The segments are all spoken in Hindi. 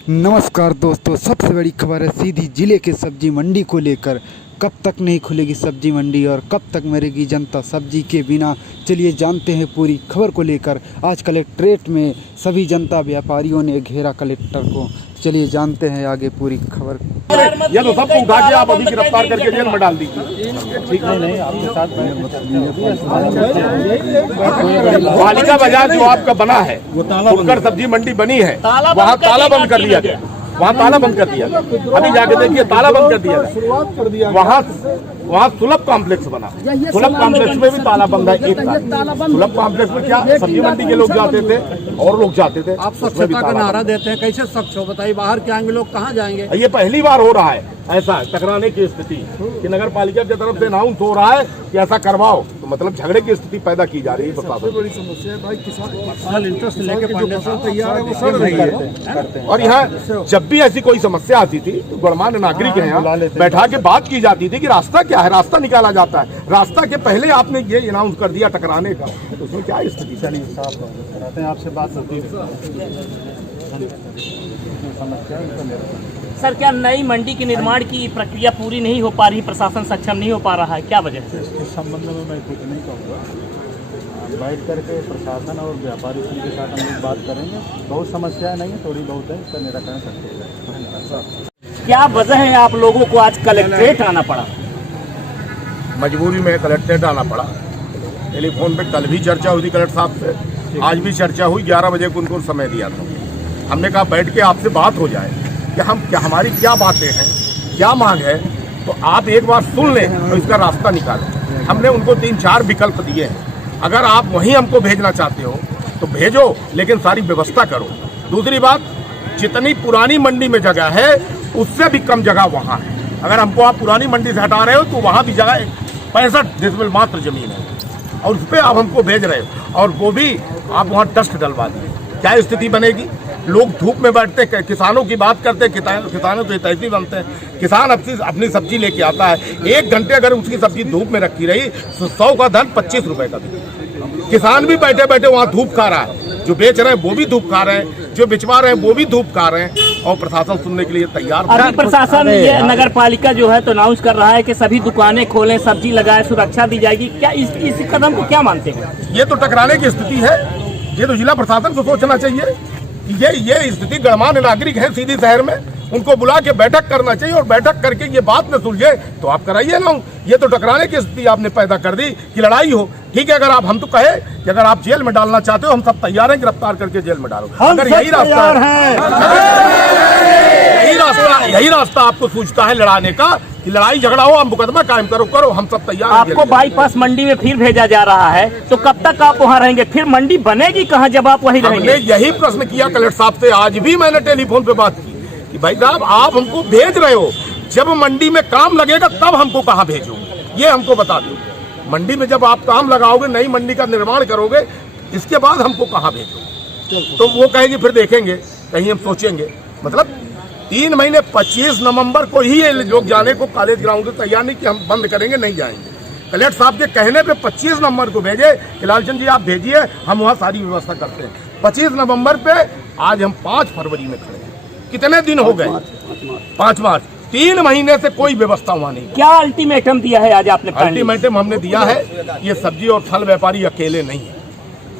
नमस्कार दोस्तों, सबसे बड़ी खबर है सीधी जिले के सब्जी मंडी को लेकर। कब तक नहीं खुलेगी सब्जी मंडी और कब तक मरेगी जनता सब्जी के बिना, चलिए जानते हैं पूरी खबर को लेकर। आज कलेक्ट्रेट में सभी जनता व्यापारियों ने घेरा कलेक्टर को, चलिए जानते हैं आगे पूरी खबर। ये तो सबको उठा के आप अभी गिरफ्तार करके जेल में डाल दीजिए। ठीक नहीं, आपके साथ पालिका बाजार जो आपका बना है, फुटकर सब्जी मंडी बनी है, वहाँ ताला बंद कर दिया गया। वहाँ ताला बंद कर दिया गया। अभी जाके देखिए, ताला बंद कर दिया गया। वहाँ सुलभ कॉम्प्लेक्स बना। सुलभ कॉम्प्लेक्स में भी ताला बंद है। एक सुलभ कॉम्प्लेक्स में क्या सब्जी मंडी के लोग जाते थे और लोग जाते थे। आप स्वच्छता का नारा देते हैं, कैसे स्वच्छ हो बताइए? बाहर के आएंगे लोग, कहाँ जाएंगे? ये पहली बार हो रहा है ऐसा टकराने की स्थिति कि नगर पालिका की तरफ से अनाउंस हो रहा है कि ऐसा करवाओ, तो मतलब झगड़े की स्थिति पैदा की जा रही है। सबसे बड़ी समस्या है भाई, किसान इंटरेस्ट लेके तैयार है, वो सड़ रही है। और यहाँ जब भी ऐसी कोई समस्या आती थी तो गणमान्य नागरिक हैं, यहाँ बैठा के बात की जाती थी कि रास्ता क्या है, रास्ता निकाला जाता है। रास्ता के पहले आपने ये अनाउंस कर दिया टकराने का, तो उसमें क्या स्थिति? चलिए आपसे बात होती है। सर, क्या नई मंडी के निर्माण की प्रक्रिया पूरी नहीं हो पा रही, प्रशासन सक्षम नहीं हो पा रहा है, क्या वजह है? इस संबंध में मैं कुछ नहीं कहूँगा। बैठ करके प्रशासन और व्यापारी संघ के साथ हम लोग बात करेंगे। बहुत समस्याएं नहीं है, थोड़ी बहुत है, इसका निराकरण करते। क्या वजह है आप लोगों को आज कलेक्ट्रेट आना पड़ा? मजबूरी में कलेक्ट्रेट आना पड़ा। टेलीफोन पे कल भी चर्चा हुई थी कलेक्टर साहब से, आज भी चर्चा हुई। 11 बजे को उनको समय दिया था। हमने कहा बैठ के आपसे बात हो जाए कि हम क्या, हमारी क्या बातें हैं, क्या मांग है, तो आप एक बार सुन लें तो इसका रास्ता निकालें। हमने उनको 3-4 विकल्प दिए हैं। अगर आप वहीं हमको भेजना चाहते हो तो भेजो, लेकिन सारी व्यवस्था करो। दूसरी बात, जितनी पुरानी मंडी में जगह है उससे भी कम जगह वहाँ है। अगर हमको आप पुरानी मंडी से हटा रहे हो तो वहाँ भी जगह 65 डिसमिल मात्र जमीन है और उस पर आप हमको भेज रहे हो, और वो भी आप वहाँ डस्ट डलवा दिए। क्या स्थिति बनेगी? लोग धूप में बैठते, किसानों की बात करते, किसानों के हितैषी बनते हैं। किसान अपनी सब्जी लेके आता है, 1 घंटे अगर उसकी सब्जी धूप में रखी रही तो 100 का धन 25 रुपए का बिके। किसान भी बैठे बैठे वहाँ धूप खा रहा है, जो बेच रहे हैं वो भी धूप खा रहे हैं, जो बिचवा रहे हैं वो भी धूप खा रहे हैं, और प्रशासन सुनने के लिए तैयार नहीं। अभी प्रशासन ये नगर पालिका जो है तो अनाउंस कर रहा है कि सभी दुकानें खोलें, सब्जी लगाए, सुरक्षा दी जाएगी। क्या इस कदम को क्या मानते हैं? ये तो टकराने की स्थिति है। ये तो जिला प्रशासन को सोचना चाहिए। ये स्थिति गणमान्य नागरिक है सीधी शहर में, उनको बुला के बैठक करना चाहिए, और बैठक करके ये बात न सुलझे तो आप कराइए ना। ये तो टकराने की स्थिति आपने पैदा कर दी कि लड़ाई हो। ठीक है, अगर आप, हम तो कहे कि अगर आप जेल में डालना चाहते हो, हम सब तैयार हैं, गिरफ्तार करके जेल में डालो। अगर यही रास्ता आपको सूझता है लड़ाने का, कि लड़ाई झगड़ा हो, हम मुकदमा कायम करो, हम सब तैयार हैं। आपको बाईपास मंडी में फिर भेजा जा रहा है, तो कब तक आप वहाँ रहेंगे? फिर मंडी बनेगी कहाँ जब आप वहीं रहेंगे? हमने यही प्रश्न किया कलेक्टर साहब से। आज भी मैंने टेलीफोन पे बात की कि भाई साहब, आप हमको भेज रहे हो, जब मंडी में काम लगेगा तब हमको कहाँ भेजोगे, ये हमको बता दो। मंडी में जब आप काम लगाओगे, नई मंडी का निर्माण करोगे, इसके बाद हमको कहाँ भेजोगे? तो वो कहेगी फिर देखेंगे, कहीं हम सोचेंगे। मतलब 3 महीने 25 नवंबर को ही ये लोग जाने को कॉलेज ग्राउंड से तैयार नहीं कि हम बंद करेंगे, नहीं जाएंगे। कलेक्टर साहब के कहने पे 25 नवंबर को भेजे कि लालचंद जी आप भेजिए, हम वहाँ सारी व्यवस्था करते हैं। 25 नवंबर पे आज हम 5 फरवरी में खड़े हैं। कितने दिन हो गए? 5 मार्च। 3 महीने से कोई व्यवस्था वहाँ नहीं। क्या अल्टीमेटम दिया है आज आपने? अल्टीमेटम हमने दिया है, ये सब्जी और फल व्यापारी अकेले नहीं है,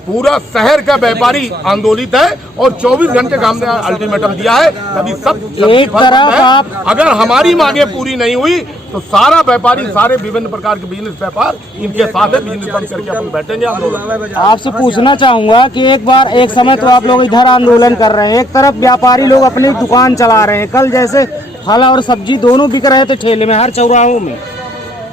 पूरा शहर का व्यापारी आंदोलित है, और 24 घंटे का हमने अल्टीमेटम दिया है। तभी सब एक तरफ आप, अगर हमारी मांगे पूरी नहीं हुई तो सारा व्यापारी, सारे विभिन्न प्रकार के बिजनेस व्यापार इनके साथ है, बिजनेस बंद करके अपन बैठेंगे। आपसे पूछना चाहूंगा कि एक समय तो आप लोग इधर आंदोलन कर रहे हैं, एक तरफ व्यापारी लोग अपनी दुकान चला रहे हैं, कल जैसे फल और सब्जी दोनों बिक रहे थे ठेले में, हर चौराहों में।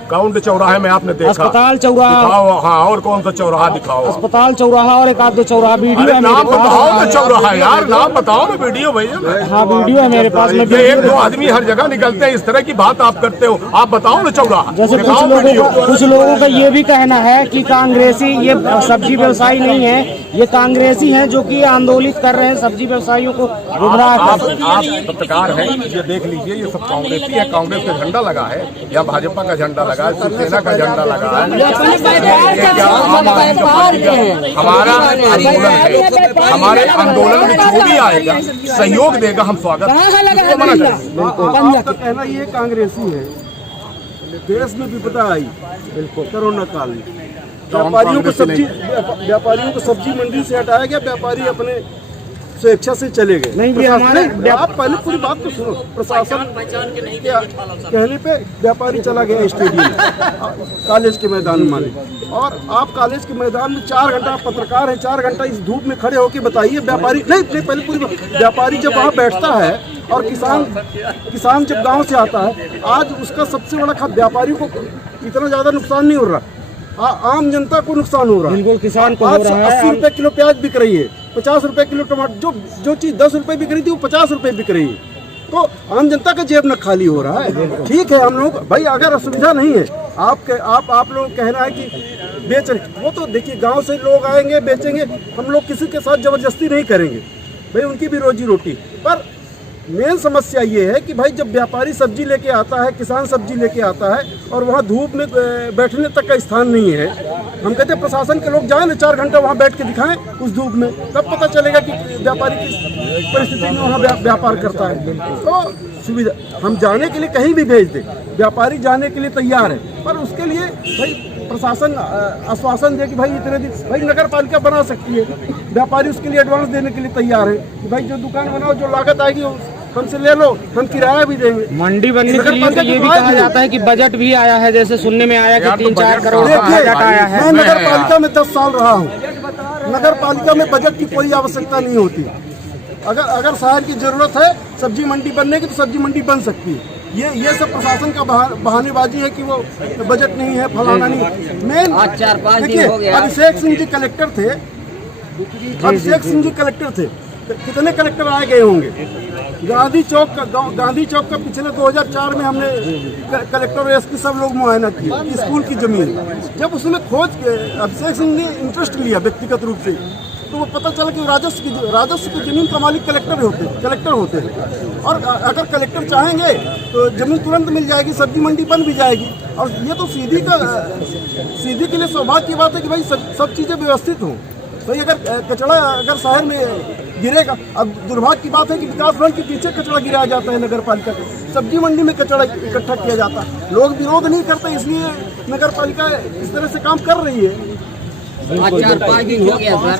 कौन से चौराहे में आपने देखा? अस्पताल चौराहा। हाँ, और कौन सा चौराहा दिखाओ? अस्पताल चौराहा और एक आध 2 चौराहा। वीडियो है नाम बताओ ना चौराहा, यार नाम बताओ ना। वीडियो भैया, हाँ वीडियो है मेरे पास में। 1-2 आदमी हर जगह निकलते हैं, इस तरह की बात आप करते हो। आप बताओ ना चौराहा। जैसे कुछ लोगों का ये भी कहना है कि कांग्रेसी ये सब्जी व्यवसायी नहीं है, ये कांग्रेसी हैं जो कि आंदोलित कर रहे हैं सब्जी व्यवसायियों को गुमराह। आप पत्रकार हैं, ये देख लीजिए, ये सब कांग्रेसी है। कांग्रेस का झंडा लगा है या भाजपा का झंडा लगा लगा है, शिवसेना का झंडा लगा है। ये क्या आम आदमी का पार्टी का हमारा आंदोलन है। हमारे आंदोलन में जो भी आएगा सहयोग देगा, हम स्वागत इसको मना करें। आपका कहना ये कांग्रेसी है, देश में विपदा आई कोरोना काल में, व्यापारियों को सब्जी मंडी से हटाया गया, व्यापारी अपने स्वेच्छा से चले गए। नहीं, ये हमारे आप पहले पूरी बात तो सुनो। प्रशासन के कहने पे व्यापारी चला गया स्टेडियम कॉलेज के मैदान में माने, और आप कॉलेज के मैदान में 4 घंटा पत्रकार है, 4 घंटा इस धूप में खड़े होकर बताइए व्यापारी नहीं पहले पूरी व्यापारी जब वहाँ बैठता है और किसान जब गांव से आता है, आज उसका सबसे बड़ा खाद व्यापारियों को इतना ज्यादा नुकसान नहीं हो रहा, आम जनता को नुकसान हो रहा है। बिल्कुल किसान को हो रहा है। 80 रुपए किलो प्याज बिक रही है, 50 रुपए किलो टमाटर, जो चीज 10 रुपए बिक रही थी वो 50 रुपए बिक रही है, तो आम जनता का जेब न खाली हो रहा है। ठीक है, हम लोग भाई अगर असुविधा नहीं है, आप लोग कहना है कि बेच रहे, वो तो देखिए गांव से लोग आएंगे बेचेंगे, हम लोग किसी के साथ जबरदस्ती नहीं करेंगे, भाई उनकी भी रोजी रोटी। पर मेन समस्या ये है कि भाई जब व्यापारी सब्जी लेके आता है, किसान सब्जी लेके आता है और वहाँ धूप में बैठने तक का स्थान नहीं है, हम कहते हैं प्रशासन के लोग जाएं ना 4 घंटा वहाँ बैठ के दिखाएं उस धूप में, तब पता चलेगा कि व्यापारी किस परिस्थिति में वहाँ व्यापार करता है। तो सुविधा हम जाने के लिए कहीं भी भेज दें, व्यापारी जाने के लिए तैयार है, पर उसके लिए भाई प्रशासन आश्वासन दे कि भाई इतने दिन, भाई नगर पालिका बना सकती है, व्यापारी उसके लिए एडवांस देने के लिए तैयार है कि भाई जो दुकान बनाओ, जो लागत आएगी हमसे ले लो, हम किराया भी देंगे। मंडी बनने के लिए तो ये भी कहा जाता है कि बजट भी आया है, जैसे सुनने में आया कि 3-4 करोड़ का बजट आया है। मैं नगर पालिका में 10 साल रहा हूँ, नगर पालिका में बजट की कोई आवश्यकता नहीं होती। अगर शहर की जरूरत है सब्जी मंडी बनने की तो सब्जी मंडी बन सकती है। ये सब प्रशासन का बहानेबाजी है कि वो बजट नहीं है, फलाना नहीं। मेन देखिए, अभिषेक सिंह जी कलेक्टर थे, अभिषेक सिंह जी कलेक्टर थे, कितने कलेक्टर आए गए होंगे। गांधी चौक का पिछले 2004 में हमने कलेक्टर और एसपी सब लोग मुआयना किया स्कूल की जमीन। जब उसमें खोज अभिषेक सिंह ने इंटरेस्ट लिया व्यक्तिगत रूप से, तो वो पता चला कि राजस्व की जमीन का मालिक कलेक्टर होते हैं। और अगर कलेक्टर चाहेंगे तो जमीन तुरंत मिल जाएगी, सब्जी मंडी बन भी जाएगी। और ये तो सीधी के लिए सौभाग्य की बात है कि भाई सब चीज़ें व्यवस्थित हों। भाई अगर कचरा अगर शहर में गिरेगा, अब दुर्भाग्य की बात है कि विकास भवन के पीछे कचरा गिराया जाता है नगर पालिका को, सब्जी मंडी में कचरा इकट्ठा किया जाता है। लोग विरोध नहीं करते, इसलिए नगर पालिका इस तरह से काम कर रही है। 4-5 दिन हो गया सर।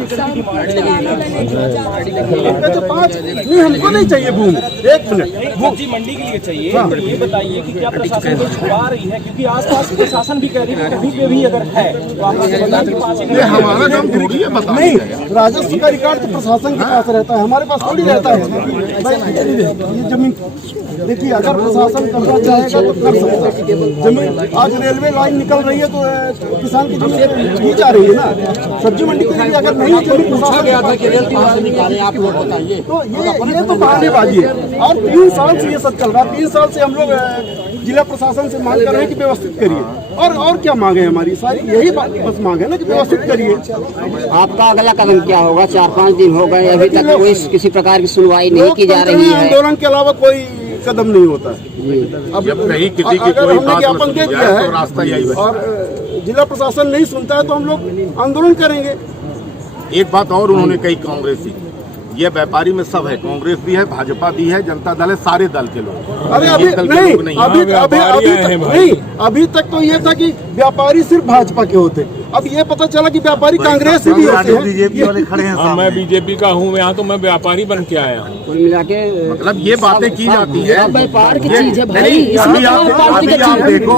तो 5 नहीं, हमको नहीं चाहिए भूमि। 1 मिनट, सब्जी मंडी के लिए चाहिए। तो ये बताइए कि क्या प्रशासन को छुपा रही है, क्योंकि आसपास प्रशासन भी कह रही है कहीं पे भी अगर है तो आप हमारा काम थोड़ी है बता। नहीं, राजस्व का रिकॉर्ड तो प्रशासन के पास रहता है, हमारे पास थोड़ी रहता है। भाई ये जमीन देखिए, अगर प्रशासन करना चाहेगा तो कर सकता है। जमीन आज रेलवे लाइन निकल रही है तो किसान की जमीन दी जा रही है ना। सब्जी मंडी के लिए अगर नहीं जमीन प्रशासन गया था कि रेल कहाँ से निकाले, आप लोग बताइए। तो ये तो बहानेबाजी है। और 3 साल से ये सब चल रहा है। 3 साल से हम लोग जिला प्रशासन से मांग कर रहे हैं कि व्यवस्थित करिए। और क्या मांगे हमारी सारी यही बस मांग है ना कि व्यवस्थित करिए। आपका अगला कदम क्या होगा? 4-5 दिन हो गए, अभी तक कोई किसी प्रकार की सुनवाई नहीं की जा रही है। आंदोलन के अलावा कोई कदम नहीं होता है। अब कहीं किसी की अगर कोई हमने बात ज्ञापन न दे सुनी दिया जाए है तो रास्ता यही है। और जिला प्रशासन नहीं सुनता है तो हम लोग आंदोलन करेंगे। एक बात और उन्होंने कही, कांग्रेसी, ये व्यापारी में सब है, कांग्रेस भी है, भाजपा भी है, जनता दल है, सारे दल के लोग। अरे अभी अभी तक तो ये था कि व्यापारी सिर्फ भाजपा के होते, अब ये पता चला कि व्यापारी कांग्रेस से भी होते हैं। बीजेपी वाले खड़े हैं। हाँ, मैं बीजेपी का हूँ, यहाँ तो मैं व्यापारी बन के आया हूँ। कुल मिला के मतलब ये बातें की जाती है। व्यापार की चीज है भाई। अभी आप देखो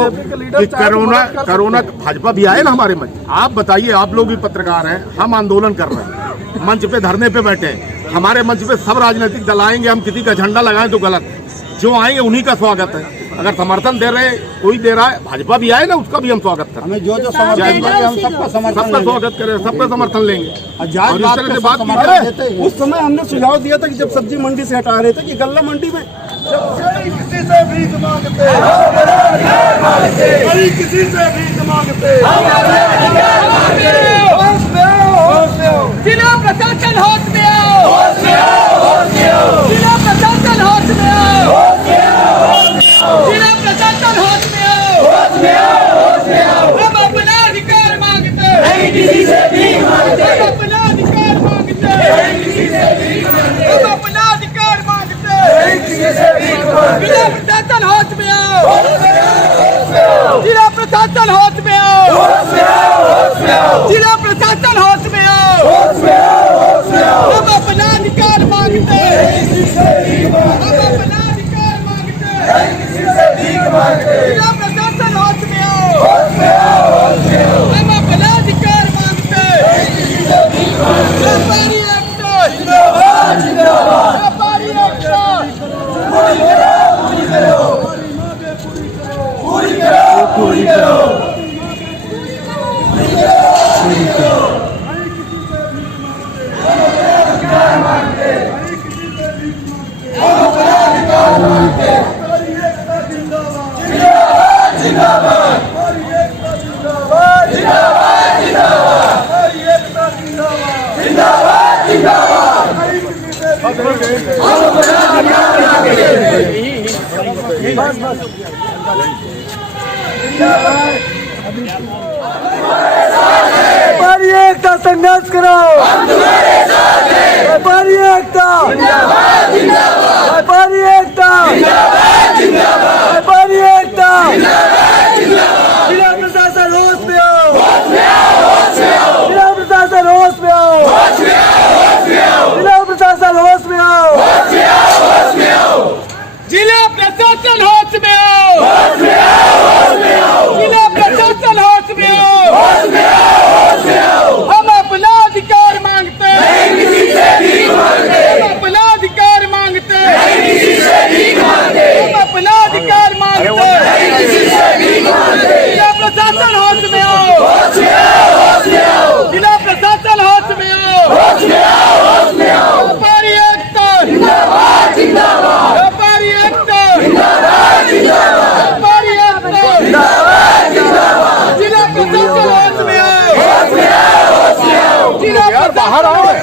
कि कोरोना भाजपा भी आए ना हमारे मंच। आप बताइए, आप लोग भी पत्रकार हैं, हम आंदोलन कर रहे हैं, मंच पे धरने पे बैठे हैं, हमारे मंच पे सब राजनीतिक दल आएंगे, हम किसी का झंडा लगाएं तो गलत, जो आएंगे उन्हीं का स्वागत है। अगर समर्थन दे रहे कोई दे रहा है, भाजपा भी आए ना, उसका भी हम स्वागत करें। हमें जो समर्थन हम सबका सबका स्वागत करें, सबका समर्थन लेंगे। और इस तरह से बात अरे उस समय हमने सुझाव दिया था कि जब सब्जी मंडी से हटा रहे थे कि गल्ला मंडी में किसी से भीख मांगते, किसी से भीख मांगते, जिला प्रशासन होश में आओ, जिला प्रशासन होश में आओ, जिला प्रशासन होश में आओ। जिला प्रशासन होश में आओ, जिला प्रशासन होश में आओ, जिला प्रशासन होश में आओ। हम अपना अधिकार मांगते हैं, हम अपना अधिकार मांगते हैं, जिला प्रशासन होश में आओ, हम अपना अधिकार मांगते हैं। व्यापारी एकता जिंदाबाद, व्यापारी एकता पूरी करो। व्यापारी एकता संघर्ष करो, व्यापारी एकता, व्यापारी एकता, व्यापारी एकता। जिला प्रशासन होश में आओ, जिला प्रशासन होश में आओ, जिला प्रशासन होश में आओ, जिला प्रशासन होश में आओ, जिला प्रशासन होश में आओ। हम अपना अधिकार मांगते हैं, हम अपना अधिकार मांगते हैं, हम अपना अधिकार मांगते हैं। जिला प्रशासन होश में आओ, जिला प्रशासन होश में आओ। व्यापारी एकता व्यापारी एकता व्यापारी एकता। जिला प्रशासन होश में आओ, जिला प्रशासन होश में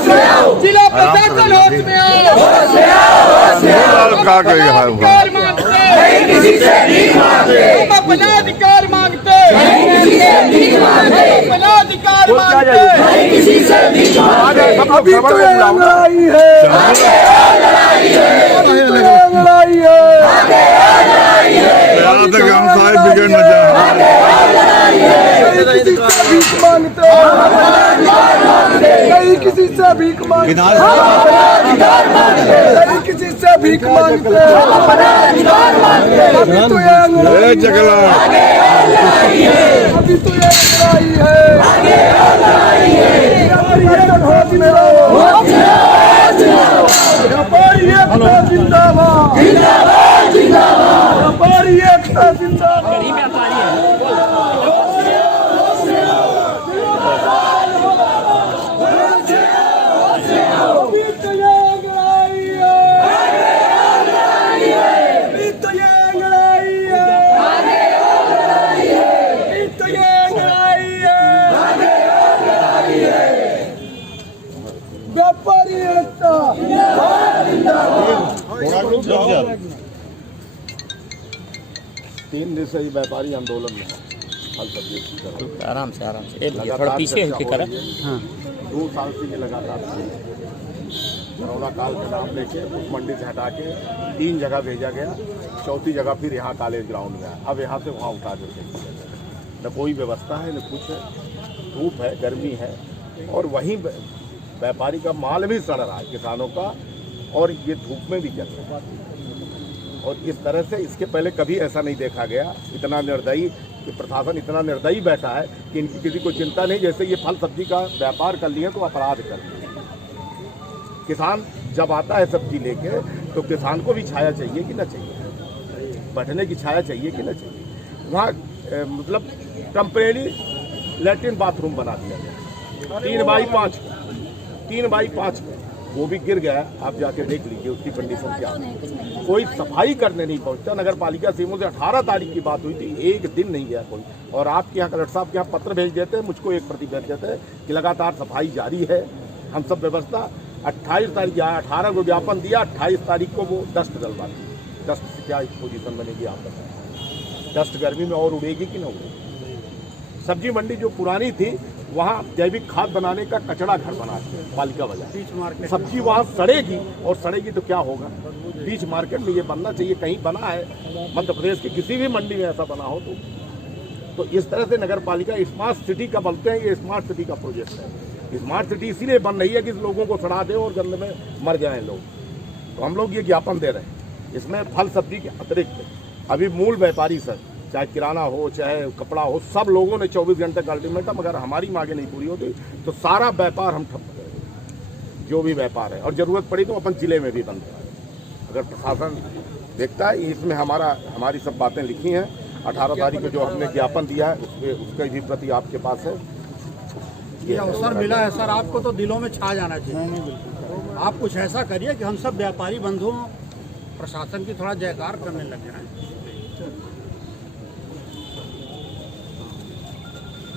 आओ, जिला प्रशासन होश में आओ। अधिकार मांगते हैं, हम अपना अधिकार मांगते हैं, अपना अधिकार मांगते हैं। अभी तो ये लड़ाई है, लड़ाई है। भीख मांगते हैं, कहीं किसी से भीख मांगते हैं, कहीं किसी से भीख मांगते हैं। अभी तो ये लड़ाई है, अभी तो ये लड़ाई है। होश में रहो, व्यापारी एकता जिंदाबाद, व्यापारी एकता जिंदाबाद। व्यापारी एकता तीन दिन से ये व्यापारी आंदोलन में है। फल सब्जी आराम से थोड़ा पीछे करा। 2 साल से ये लगातार कोरोना काल का नाम लेके उस मंडी से हटा के 3 जगह भेजा गया, चौथी जगह फिर यहाँ कॉलेज ग्राउंड में है। अब यहाँ से वहाँ उठा करके न कोई व्यवस्था है न कुछ है, धूप है, गर्मी है, और वहीं व्यापारी का माल भी सड़ रहा है किसानों का, और ये धूप में भी जल रहा है। और इस तरह से इसके पहले कभी ऐसा नहीं देखा गया, इतना निर्दयी कि प्रशासन इतना निर्दयी बैठा है कि इनकी किसी को चिंता नहीं। जैसे ये फल सब्जी का व्यापार कर लिए तो अपराध कर लिए। किसान जब आता है सब्जी लेके तो किसान को भी छाया चाहिए कि ना चाहिए, बैठने की छाया चाहिए कि ना चाहिए। वहाँ मतलब टेम्परेरी लैट्रिन बाथरूम बना दिया गया 3 बाई 5 वो भी गिर गया। आप जाके देख लीजिए उसकी कंडीशन क्या है। कोई सफाई करने नहीं पहुंचता। नगर पालिका सीमों से 18 तारीख की बात हुई थी, एक दिन नहीं गया कोई। और आपके यहाँ कलेक्टर साहब के यहाँ पत्र भेज देते हैं, मुझको एक प्रति भेज देते हैं कि लगातार सफाई जारी है, हम सब व्यवस्था। 28 तारीख 18 को ज्ञापन दिया, 28 तारीख को वो डस्ट डलवा दी। डस्ट से क्या पोजीशन बनेगी आप बताएं? डस्ट गर्मी में और उड़ेगी कि ना उड़ेगी? सब्जी मंडी जो पुरानी थी वहाँ जैविक खाद बनाने का कचरा घर बनाते हैं पालिका बाजार। सब्जी वहाँ सड़ेगी, और सड़ेगी तो क्या होगा? बीच मार्केट में ये बनना चाहिए। कहीं बना है मध्य प्रदेश की किसी भी मंडी में ऐसा बना हो तो इस तरह से नगर पालिका स्मार्ट सिटी का बोलते हैं, ये स्मार्ट सिटी का प्रोजेक्ट है। स्मार्ट सिटी इसीलिए बन रही है कि लोगों को सड़ा दे और गंद में मर जाएं लोग। तो हम लोग ये ज्ञापन दे रहे हैं। इसमें फल सब्जी के अतिरिक्त अभी मूल व्यापारी सर, चाहे किराना हो चाहे कपड़ा हो, सब लोगों ने 24 घंटे का अल्टीमेटम, अगर हमारी मांगे नहीं पूरी होती तो सारा व्यापार हम ठप करेंगे, जो भी व्यापार है। और ज़रूरत पड़ी तो अपन जिले में भी बंद करें। अगर प्रशासन देखता है, इसमें हमारी सब बातें लिखी हैं। 18 तारीख को जो हमने ज्ञापन दिया है उसकी भी प्रति आपके पास है। ये अवसर मिला है सर, आपको तो दिलों में छा जाना चाहिए। आप कुछ ऐसा करिए कि हम सब व्यापारी बंधुओं प्रशासन की थोड़ा जयकार करने लग जाए।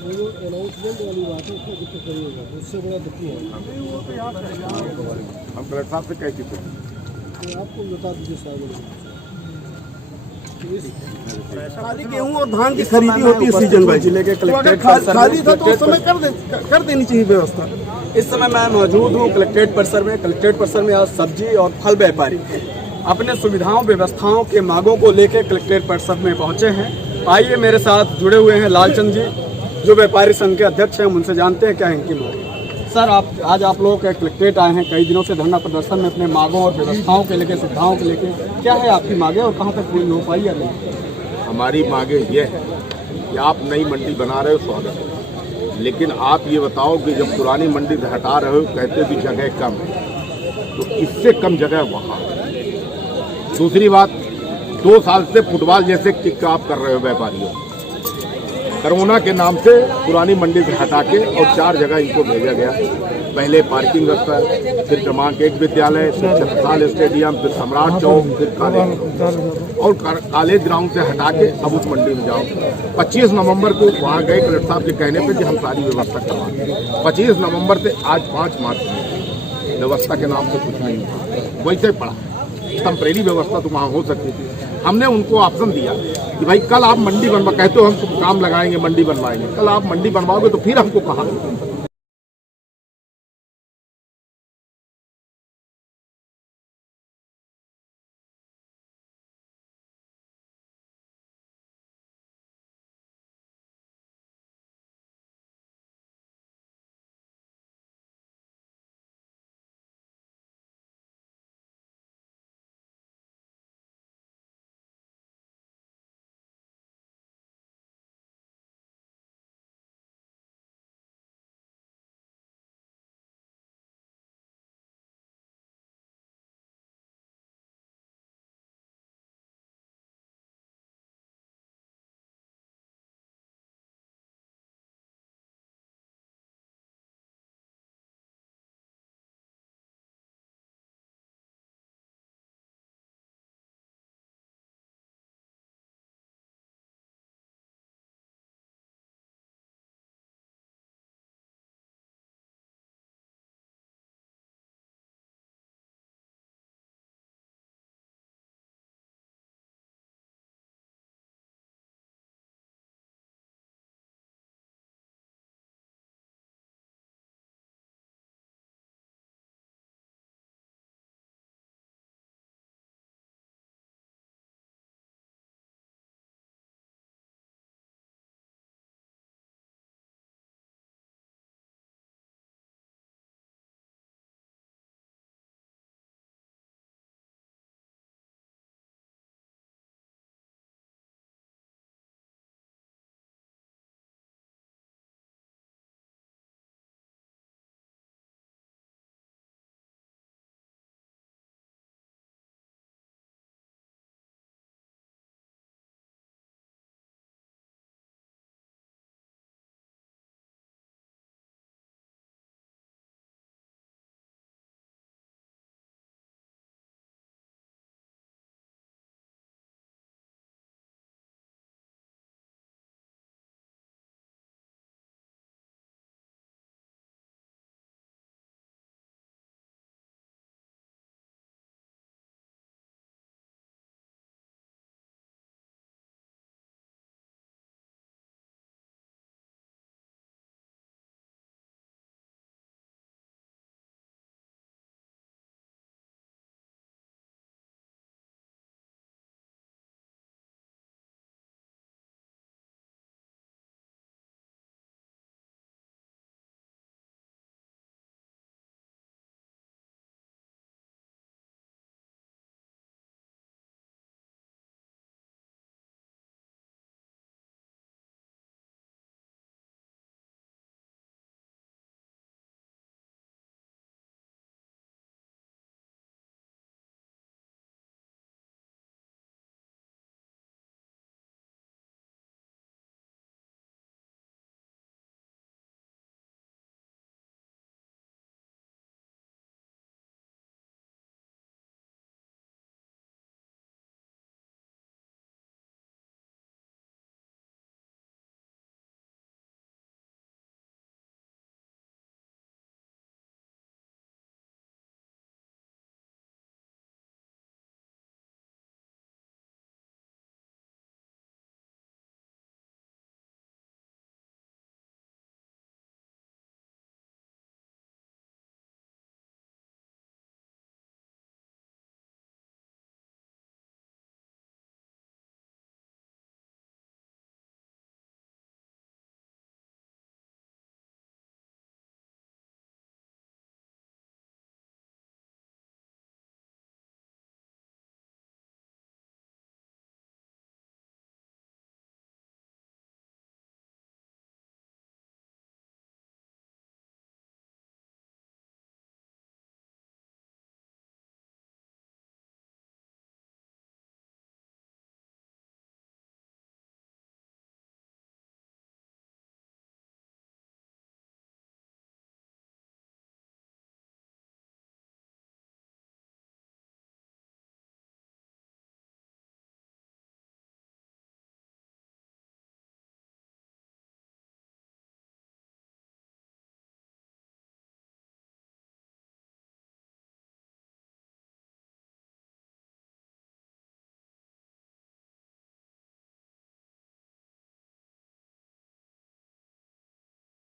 वो अनाउंसमेंट वाली बात है, उसमें कुछ करिएगा, उससे बड़ा दुखी है। हम कलेक्टर साहब से कह चुके हैं, तो आपको बता दीजिए साहब, खाली गेहूँ और धान की खरीदी होती है सीजन वाइज। जिले के कलेक्ट्रेट खाली था तो उस समय कर देनी चाहिए व्यवस्था। इस समय मैं मौजूद हूँ कलेक्ट्रेट परिसर में। कलेक्ट्रेट परिसर में आज सब्जी और फल व्यापारी अपने सुविधाओं व्यवस्थाओं के मांगों को लेकर कलेक्ट्रेट परिसर में पहुंचे हैं। आइए मेरे साथ जुड़े हुए हैं लालचंद जी, जो व्यापारी संघ के अध्यक्ष हैं। उनसे जानते हैं क्या है इनकी मांग। सर, आज आप लोग कलेक्ट्रेट आए हैं, कई दिनों से धरना प्रदर्शन में अपने मांगों और व्यवस्थाओं के लेकर, सुविधाओं के लेकर, क्या है आपकी मांगे और कहाँ तक पूरी हो पाई या नहीं? हमारी मांगे ये है कि आप नई मंडी बना रहे हो, स्वागत है, लेकिन आप ये बताओ कि जब पुरानी मंडी से हटा रहे हो, कहते भी जगह कम है, तो इससे कम जगह वहाँ। दूसरी बात, 2 साल से फुटबॉल जैसे किक आप कर रहे हो व्यापारियों। कोरोना के नाम से पुरानी मंडी से हटा के और 4 जगह इनको भेजा गया। पहले पार्किंग स्तर, फिर क्रमांक 1 विद्यालय, फिर छत्रसाल स्टेडियम, फिर सम्राट चौक, फिर कॉलेज, और कॉलेज ग्राउंड से हटा के अब उस मंडी में जाओ। 25 नवंबर को वहाँ गए कलेक्टर साहब के कहने पे कि हम सारी व्यवस्था करवा। 25 नवंबर से आज 5 मार्च व्यवस्था के नाम से कुछ नहीं हुआ, वैसे पड़ा। टेम्परेरी व्यवस्था तो वहाँ हो सकती थी। हमने उनको ऑप्शन दिया कि भाई कल आप मंडी बनवा, कहते हो हम काम लगाएंगे मंडी बनवाएंगे, कल आप मंडी बनवाओगे तो फिर हमको कहा